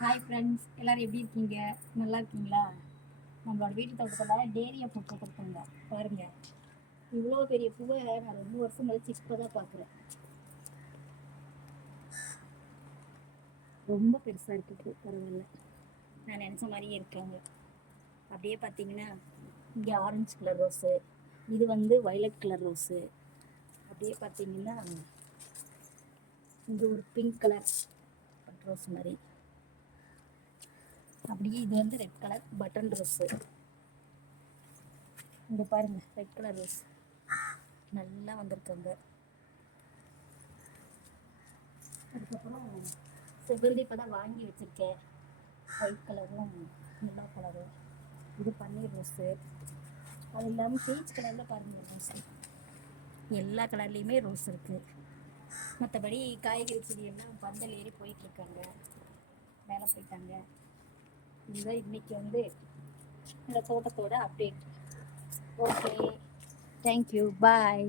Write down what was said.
Hi friends எல்லாரும் எப்படி இருக்கீங்க? நல்லா இருக்கீங்களா? நம்மளோட வீட்டு தோட்டத்தில் டேரியா பூ போட்டிருக்காங்க பாருங்க. இவ்வளோ பெரிய பூவை நான் ரொம்ப வருஷம் கழிச்சு இப்போ தான் பார்க்குறேன். ரொம்ப பெருசாக இருக்குது பரவாயில்ல. நான் நினச்ச மாதிரியே இருக்காங்க அப்படியே பார்த்தீங்கன்னா இங்கே ஆரஞ்சு கலர் ரோஸு இது வந்து வயலட் கலர் ரோஸு அப்படியே பார்த்தீங்கன்னா இங்கே ஒரு பிங்க் கலர் ரோஸ் மாதிரி அப்படியே இது வந்து ரெட் கலர் பட்டன் ரோஸு இங்க பாருங்க ரெட் கலர் ரோஸ் நல்லா வந்திருக்காங்க அதுக்கப்புறம் செவ்வந்தி இப்போ தான் வாங்கி வச்சிருக்கேன். ஒயிட் கலரும் எல்லா கலரும் இது பன்னீர் ரோஸு அது இல்லாமல் பீச் கலரில் பாருங்கள் ரோஸ் எல்லா கலர்லேயுமே ரோஸ் இருக்குது மற்றபடி காய்கறி செடி எல்லாம் பந்தல் ஏறி போயிட்டுருக்காங்க மேலே போயிட்டாங்க. இந்த இன்னைக்கு வந்து இந்த தோட்டத்தோட update okay thank you bye